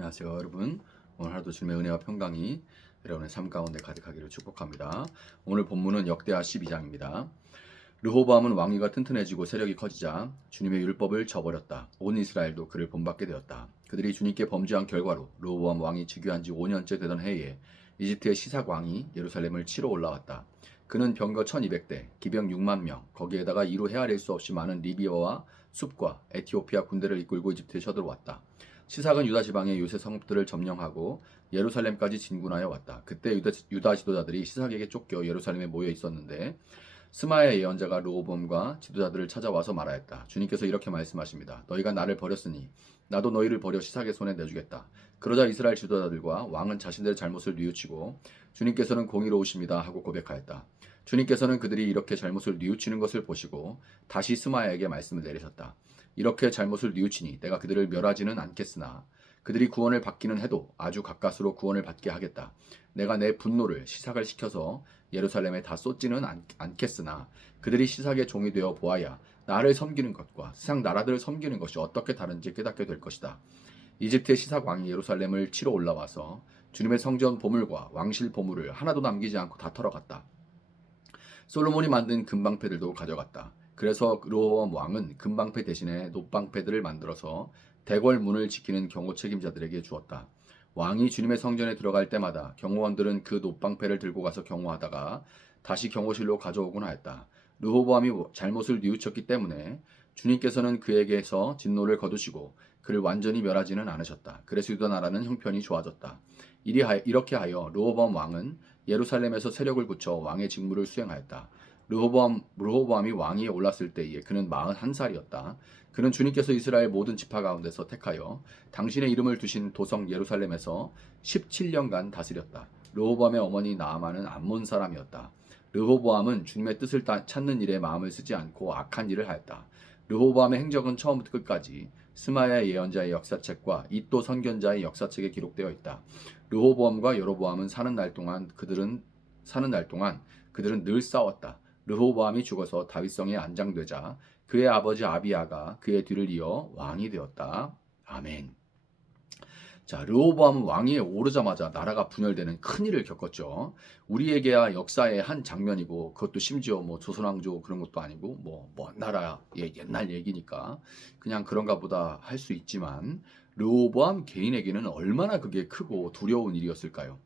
안녕하세요 여러분. 오늘 하루도 주님의 은혜와 평강이 여러분의 삶 가운데 가득하기를 축복합니다. 오늘 본문은 역대하 12장입니다. 르호보암은 왕위가 튼튼해지고 세력이 커지자 주님의 율법을 저버렸다. 온 이스라엘도 그를 본받게 되었다. 그들이 주님께 범죄한 결과로 르호보암 왕이 즉위한 지 5년째 되던 해에 이집트의 시삭 왕이 예루살렘을 치러 올라왔다. 그는 병거 1200대, 기병 6만 명, 거기에다가 이루 헤아릴 수 없이 많은 리비아와 숲과 에티오피아 군대를 이끌고 이집트에 쳐들어왔다. 시삭은 유다 지방의 요새 성읍들을 점령하고 예루살렘까지 진군하여 왔다. 그때 유다 지도자들이 시삭에게 쫓겨 예루살렘에 모여 있었는데 스마야 예언자가 르호보암과 지도자들을 찾아와서 말하였다. 주님께서 이렇게 말씀하십니다. 너희가 나를 버렸으니 나도 너희를 버려 시삭의 손에 내주겠다. 그러자 이스라엘 지도자들과 왕은 자신들의 잘못을 뉘우치고 주님께서는 공의로우십니다 하고 고백하였다. 주님께서는 그들이 이렇게 잘못을 뉘우치는 것을 보시고 다시 스마야에게 말씀을 내리셨다. 이렇게 잘못을 뉘우치니 내가 그들을 멸하지는 않겠으나 그들이 구원을 받기는 해도 아주 가까스로 구원을 받게 하겠다. 내가 내 분노를 시삭을 시켜서 예루살렘에 다 쏟지는 않겠으나 그들이 시삭의 종이 되어 보아야 나를 섬기는 것과 세상 나라들을 섬기는 것이 어떻게 다른지 깨닫게 될 것이다. 이집트의 시삭 왕이 예루살렘을 치러 올라와서 주님의 성전 보물과 왕실 보물을 하나도 남기지 않고 다 털어갔다. 솔로몬이 만든 금방패들도 가져갔다. 그래서 르호보암 왕은 금방패 대신에 놋방패들을 만들어서 대궐 문을 지키는 경호 책임자들에게 주었다. 왕이 주님의 성전에 들어갈 때마다 경호원들은 그 놋방패를 들고 가서 경호하다가 다시 경호실로 가져오곤 하였다. 르호보암이 잘못을 뉘우쳤기 때문에 주님께서는 그에게서 진노를 거두시고 그를 완전히 멸하지는 않으셨다. 그래서 유다 나라는 형편이 좋아졌다. 이렇게 하여 르호보암 왕은 예루살렘에서 세력을 굳혀 왕의 직무를 수행하였다. 르호보암이 왕위에 올랐을 때에 그는 41살이었다. 그는 주님께서 이스라엘 모든 지파 가운데서 택하여 당신의 이름을 두신 도성 예루살렘에서 17년간 다스렸다. 르호보암의 어머니 나아만은 암몬 사람이었다. 르호보암은 주님의 뜻을 찾는 일에 마음을 쓰지 않고 악한 일을 하였다. 르호보암의 행적은 처음부터 끝까지 스마야 예언자의 역사책과 이도 선견자의 역사책에 기록되어 있다. 르호보암과 여로보암은 사는 날 동안 그들은 늘 싸웠다. 르호보암이 죽어서 다윗성에 안장되자 그의 아버지 아비야가 그의 뒤를 이어 왕이 되었다. 아멘. 자, 르호보암은 왕위에 오르자마자 나라가 분열되는 큰일을 겪었죠. 우리에게야 역사의 한 장면이고 그것도 심지어 뭐 조선왕조 그런 것도 아니고 뭐 먼 나라의 옛날 얘기니까 그냥 그런가 보다 할 수 있지만 르호보암 개인에게는 얼마나 그게 크고 두려운 일이었을까요?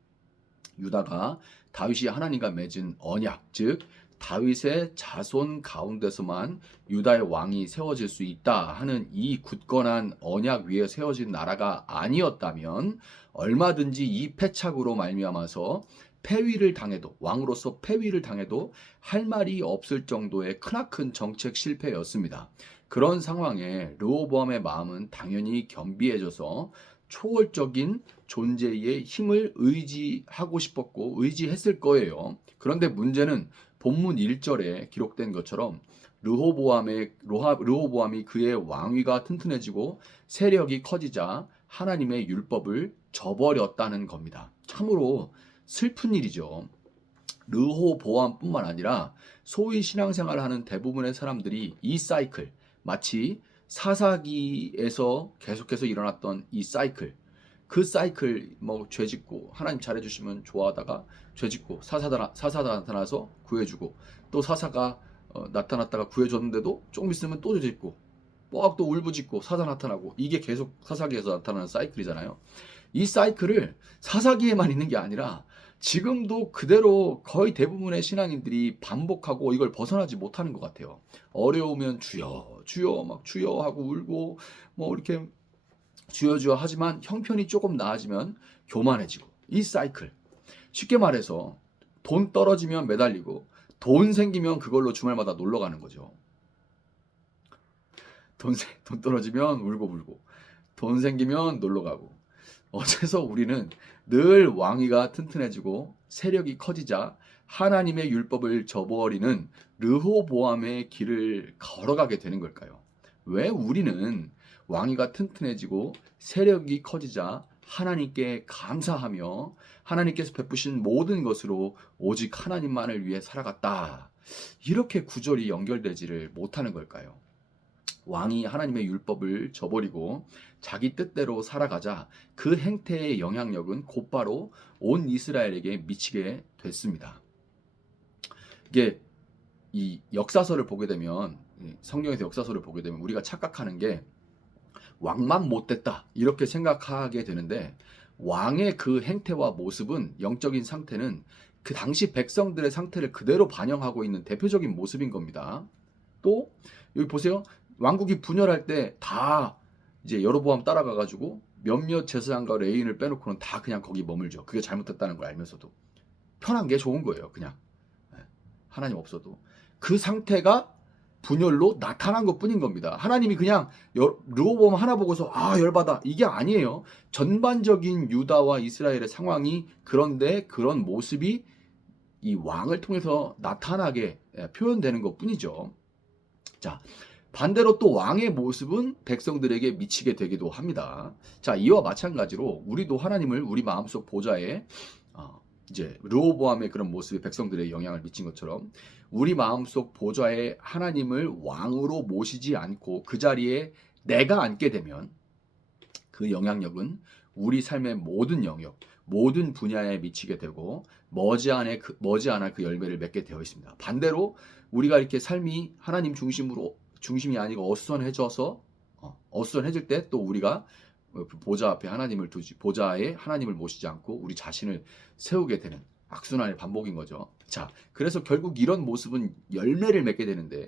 유다가 다윗이 하나님과 맺은 언약, 즉 다윗의 자손 가운데서만 유다의 왕이 세워질 수 있다 하는 이 굳건한 언약 위에 세워진 나라가 아니었다면 얼마든지 이 패착으로 말미암아서 패위를 당해도 왕으로서 패위를 당해도 할 말이 없을 정도의 크나큰 정책 실패였습니다. 그런 상황에 르호보암의 마음은 당연히 겸비해져서 초월적인 존재의 힘을 의지하고 싶었고 의지했을 거예요. 그런데 문제는 본문 1절에 기록된 것처럼 르호보암이 그의 왕위가 튼튼해지고 세력이 커지자 하나님의 율법을 저버렸다는 겁니다. 참으로 슬픈 일이죠. 르호보암뿐만 아니라 소위 신앙생활을 하는 대부분의 사람들이 이 사이클, 마치 사사기에서 계속해서 일어났던 이 사이클, 그 사이클 뭐 죄짓고 하나님 잘해주시면 좋아하다가 죄짓고 사사가 나타나서 구해주고 또 사사가 나타났다가 구해줬는데도 조금 있으면 또 죄짓고 또 울부짖고 사사 나타나고 이게 계속 사사기에서 나타나는 사이클이잖아요. 이 사이클을 사사기에만 있는 게 아니라 지금도 그대로 거의 대부분의 신앙인들이 반복하고 이걸 벗어나지 못하는 것 같아요. 어려우면 주여 주여 막 주여 하고 울고 뭐 이렇게 주여 주여 하지만 형편이 조금 나아지면 교만해지고 이 사이클. 쉽게 말해서 돈 떨어지면 매달리고 돈 생기면 그걸로 주말마다 놀러 가는 거죠. 돈 떨어지면 울고 불고 돈 생기면 놀러 가고 어째서 우리는 늘 왕위가 튼튼해지고 세력이 커지자 하나님의 율법을 저버리는 르호보암의 길을 걸어가게 되는 걸까요? 왜 우리는 왕위가 튼튼해지고 세력이 커지자 하나님께 감사하며 하나님께서 베푸신 모든 것으로 오직 하나님만을 위해 살아갔다. 이렇게 구절이 연결되지를 못하는 걸까요? 왕이 하나님의 율법을 저버리고 자기 뜻대로 살아가자 그 행태의 영향력은 곧바로 온 이스라엘에게 미치게 됐습니다. 이게 이 역사서를 보게 되면, 성경에서 역사서를 보게 되면 우리가 착각하는 게 왕만 못됐다 이렇게 생각하게 되는데, 왕의 그 행태와 모습은, 영적인 상태는 그 당시 백성들의 상태를 그대로 반영하고 있는 대표적인 모습인 겁니다. 또 여기 보세요. 왕국이 분열할 때 다 이제 여로보암 따라가가지고 몇몇 제사장과 레위인을 빼놓고는 다 그냥 거기 머물죠. 그게 잘못됐다는 걸 알면서도 편한 게 좋은 거예요. 그냥 하나님 없어도 그 상태가 분열로 나타난 것뿐인 겁니다. 하나님이 그냥 르호보암 하나 보고서 열받아 이게 아니에요. 전반적인 유다와 이스라엘의 상황이 그런데 그런 모습이 이 왕을 통해서 나타나게 표현되는 것뿐이죠. 자, 반대로 또 왕의 모습은 백성들에게 미치게 되기도 합니다. 자, 이와 마찬가지로 우리도 하나님을 우리 마음속 보좌에 이제 르호보암의 그런 모습이 백성들의 영향을 미친 것처럼 우리 마음속 보좌에 하나님을 왕으로 모시지 않고 그 자리에 내가 앉게 되면 그 영향력은 우리 삶의 모든 영역, 모든 분야에 미치게 되고 머지않아 그 열매를 맺게 되어 있습니다. 반대로 우리가 이렇게 삶이 하나님 중심이 아니고 어수선해질 때 또 우리가 보좌 앞에 보좌에 하나님을 모시지 않고 우리 자신을 세우게 되는 악순환의 반복인 거죠. 자, 그래서 결국 이런 모습은 열매를 맺게 되는데,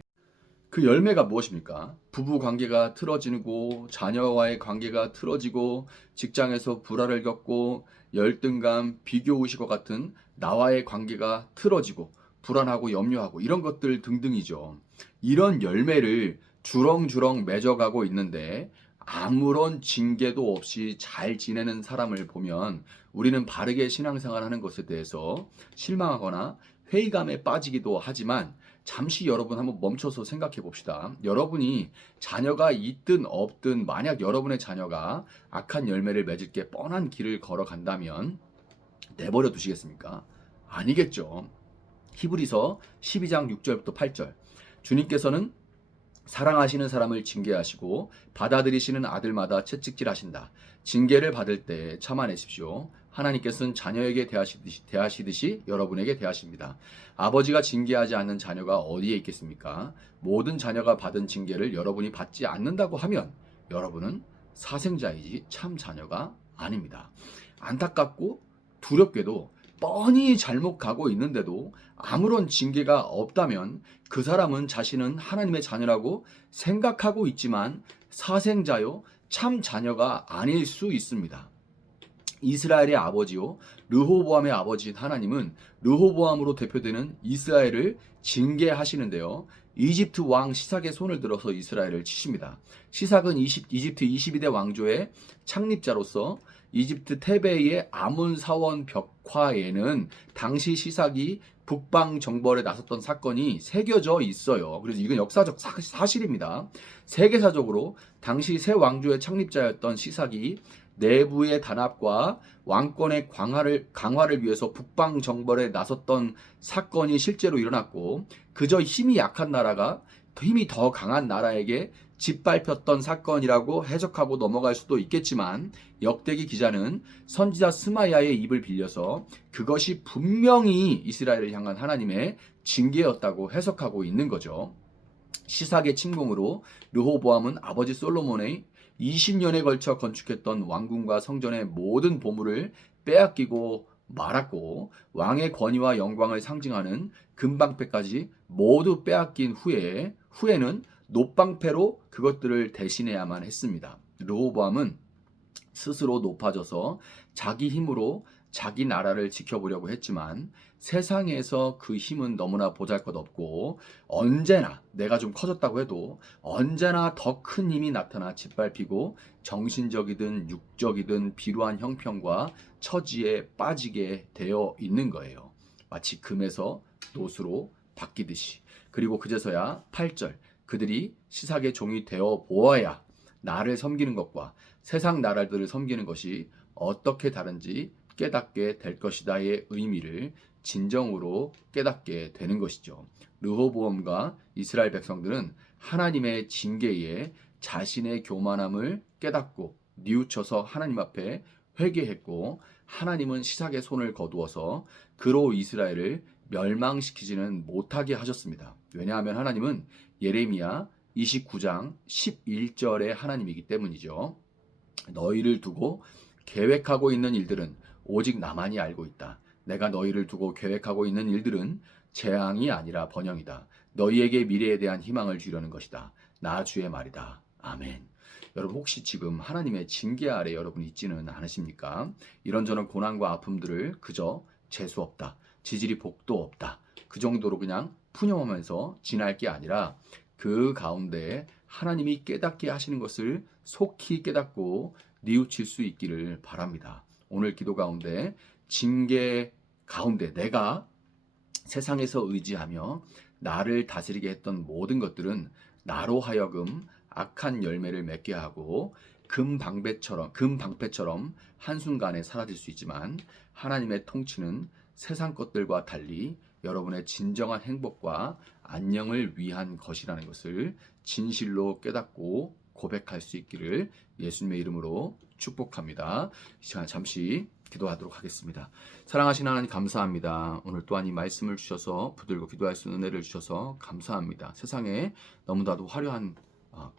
그 열매가 무엇입니까? 부부 관계가 틀어지고 자녀와의 관계가 틀어지고 직장에서 불화를 겪고 열등감, 비교의식과 같은 나와의 관계가 틀어지고 불안하고 염려하고 이런 것들 등등이죠. 이런 열매를 주렁주렁 맺어가고 있는데 아무런 징계도 없이 잘 지내는 사람을 보면 우리는 바르게 신앙생활하는 것에 대해서 실망하거나 회의감에 빠지기도 하지만, 잠시 여러분 한번 멈춰서 생각해 봅시다. 여러분이 자녀가 있든 없든 만약 여러분의 자녀가 악한 열매를 맺을 게 뻔한 길을 걸어간다면 내버려 두시겠습니까? 아니겠죠. 히브리서 12장 6절부터 8절. 주님께서는 사랑하시는 사람을 징계하시고 받아들이시는 아들마다 채찍질하신다. 징계를 받을 때 참아내십시오. 하나님께서는 자녀에게 대하시듯이 여러분에게 대하십니다. 아버지가 징계하지 않는 자녀가 어디에 있겠습니까? 모든 자녀가 받은 징계를 여러분이 받지 않는다고 하면 여러분은 사생자이지 참 자녀가 아닙니다. 안타깝고 두렵게도 뻔히 잘못 가고 있는데도 아무런 징계가 없다면 그 사람은 자신은 하나님의 자녀라고 생각하고 있지만 사생자요 참 자녀가 아닐 수 있습니다. 이스라엘의 아버지요 르호보암의 아버지인 하나님은 르호보암으로 대표되는 이스라엘을 징계하시는데요. 이집트 왕 시삭의 손을 들어서 이스라엘을 치십니다. 시삭은 이집트 22대 왕조의 창립자로서 이집트 테베이의 아몬 사원 벽화에는 당시 시삭이 북방 정벌에 나섰던 사건이 새겨져 있어요. 그래서 이건 역사적 사실입니다. 세계사적으로 당시 새 왕조의 창립자였던 시삭이 내부의 단합과 왕권의 강화를 위해서 북방 정벌에 나섰던 사건이 실제로 일어났고, 그저 힘이 약한 나라가 힘이 더 강한 나라에게 짓밟혔던 사건이라고 해석하고 넘어갈 수도 있겠지만, 역대기 기자는 선지자 스마야의 입을 빌려서 그것이 분명히 이스라엘을 향한 하나님의 징계였다고 해석하고 있는 거죠. 시삭의 침공으로 르호보암은 아버지 솔로몬의 20년에 걸쳐 건축했던 왕궁과 성전의 모든 보물을 빼앗기고 말았고, 왕의 권위와 영광을 상징하는 금방패까지 모두 빼앗긴 후에는 놋방패로 그것들을 대신해야만 했습니다. 르호보암은 스스로 높아져서 자기 힘으로 자기 나라를 지켜보려고 했지만 세상에서 그 힘은 너무나 보잘것없고, 언제나 내가 좀 커졌다고 해도 언제나 더 큰 힘이 나타나 짓밟히고 정신적이든 육적이든 비루한 형편과 처지에 빠지게 되어 있는 거예요. 마치 금에서 놋으로 바뀌듯이. 그리고 그제서야 8절, 그들이 시삭의 종이 되어 보아야 나를 섬기는 것과 세상 나라들을 섬기는 것이 어떻게 다른지 깨닫게 될 것이다의 의미를 진정으로 깨닫게 되는 것이죠. 르호보암과 이스라엘 백성들은 하나님의 징계에 자신의 교만함을 깨닫고 뉘우쳐서 하나님 앞에 회개했고 하나님은 시삭의 손을 거두어서 그로 이스라엘을 멸망시키지는 못하게 하셨습니다. 왜냐하면 하나님은 예레미야 29장 11절의 하나님이기 때문이죠. 너희를 두고 계획하고 있는 일들은 오직 나만이 알고 있다. 내가 너희를 두고 계획하고 있는 일들은 재앙이 아니라 번영이다. 너희에게 미래에 대한 희망을 주려는 것이다. 나 주의 말이다. 아멘. 여러분 혹시 지금 하나님의 징계 아래 여러분 있지는 않으십니까? 이런저런 고난과 아픔들을 그저 재수 없다. 지질이 복도 없다. 그 정도로 그냥 푸념하면서 지날 게 아니라 그 가운데 하나님이 깨닫게 하시는 것을 속히 깨닫고 뉘우칠 수 있기를 바랍니다. 오늘 기도 가운데 징계 가운데 내가 세상에서 의지하며 나를 다스리게 했던 모든 것들은 나로 하여금 악한 열매를 맺게 하고 금방패처럼 한순간에 사라질 수 있지만 하나님의 통치는 세상 것들과 달리 여러분의 진정한 행복과 안녕을 위한 것이라는 것을 진실로 깨닫고 고백할 수 있기를 예수님의 이름으로 축복합니다. 이 시간 잠시 기도하도록 하겠습니다. 사랑하신 하나님 감사합니다. 오늘 또한 이 말씀을 주셔서 붙들고 기도할 수 있는 은혜를 주셔서 감사합니다. 세상에 너무나도 화려한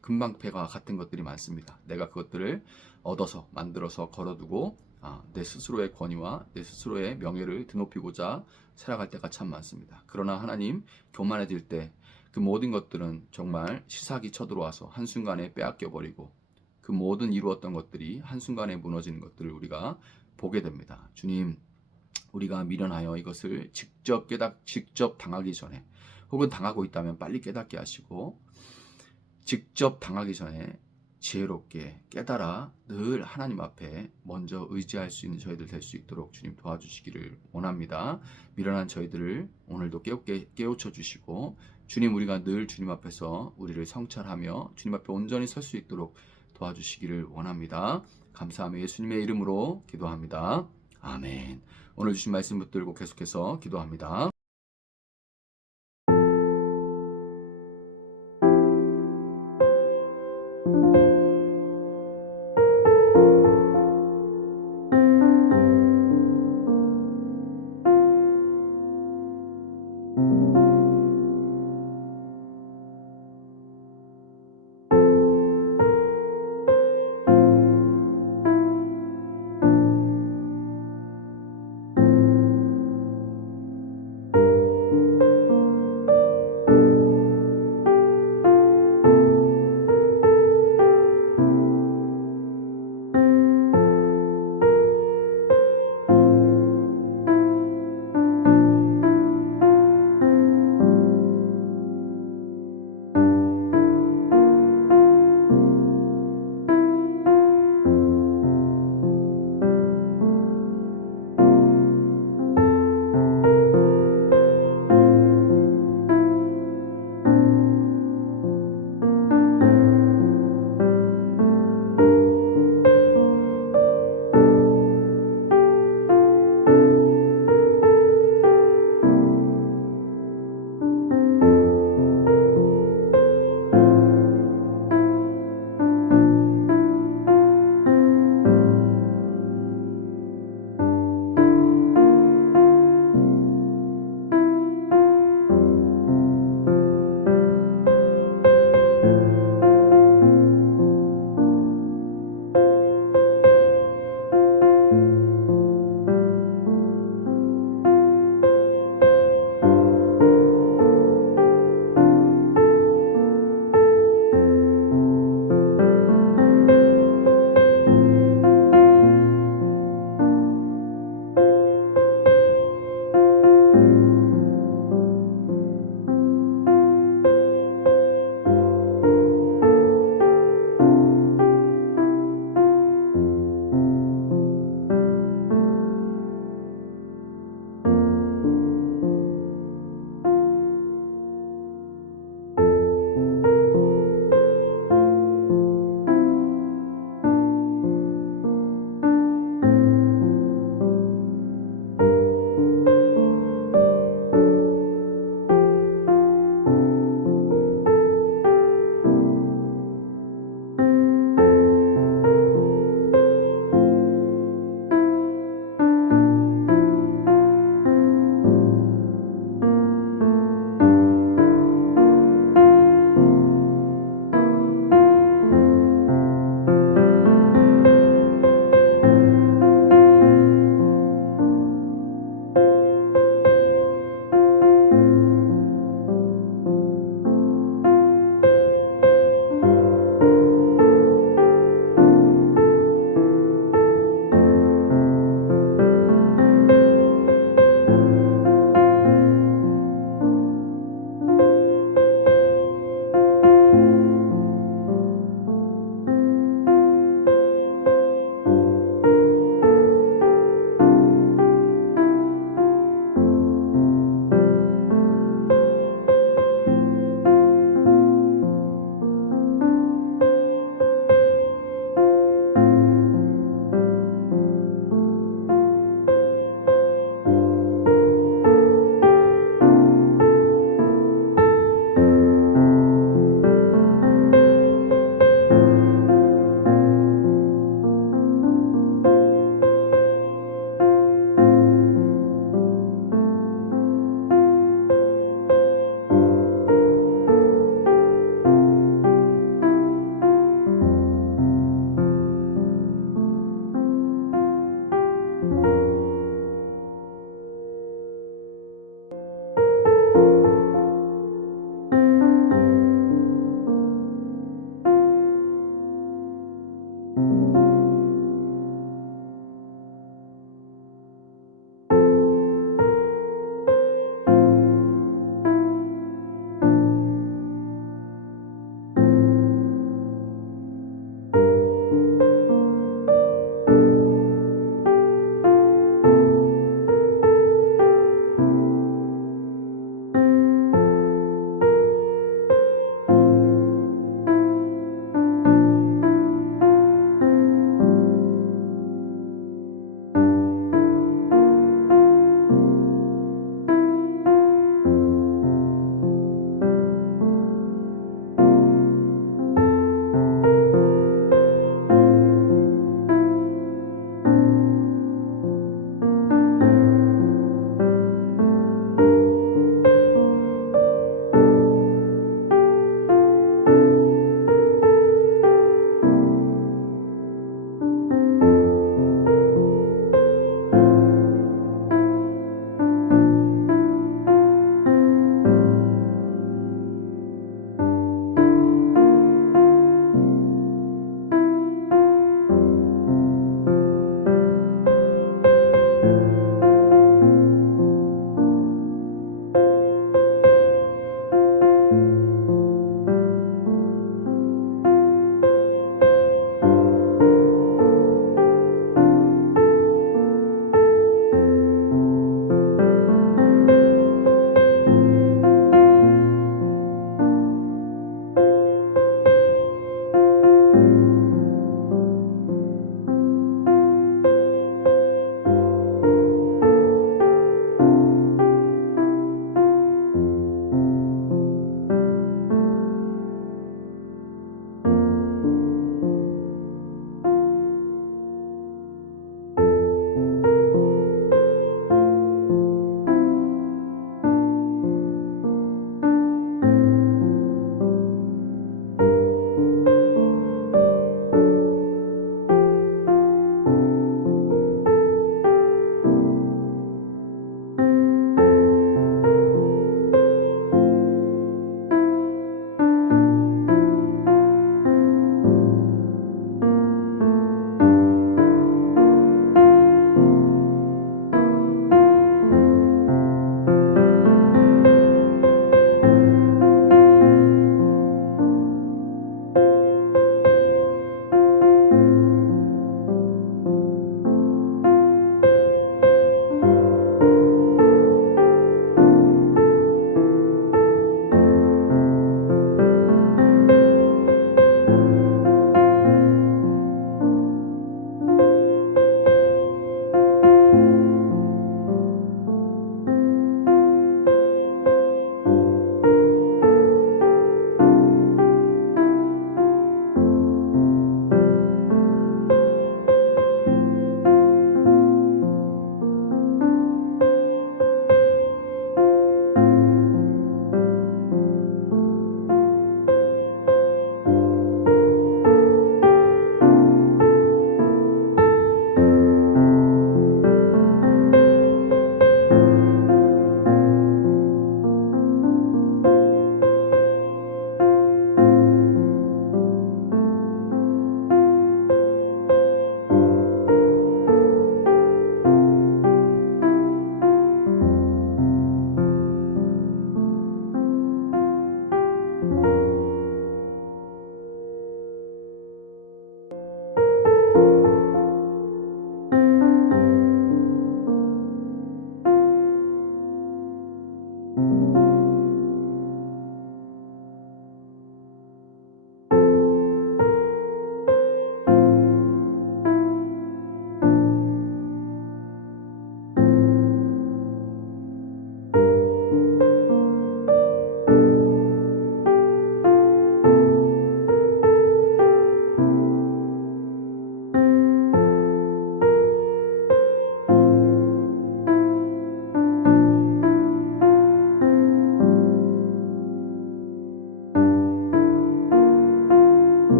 금방패와 같은 것들이 많습니다. 내가 그것들을 얻어서 만들어서 걸어두고 내 스스로의 권위와 내 스스로의 명예를 드높이고자 살아갈 때가 참 많습니다. 그러나 하나님 교만해질 때 그 모든 것들은 정말 시삭이 쳐들어와서 한순간에 빼앗겨버리고 그 모든 이루었던 것들이 한순간에 무너지는 것들을 우리가 보게 됩니다. 주님, 우리가 미련하여 이것을 직접 당하기 전에 혹은 당하고 있다면 빨리 깨닫게 하시고 직접 당하기 전에 지혜롭게 깨달아 늘 하나님 앞에 먼저 의지할 수 있는 저희들 될 수 있도록 주님 도와주시기를 원합니다. 미련한 저희들을 오늘도 깨우쳐 주시고 주님 우리가 늘 주님 앞에서 우리를 성찰하며 주님 앞에 온전히 설 수 있도록 도와주시기를 원합니다. 감사하며 예수님의 이름으로 기도합니다. 아멘. 오늘 주신 말씀 붙들고 계속해서 기도합니다.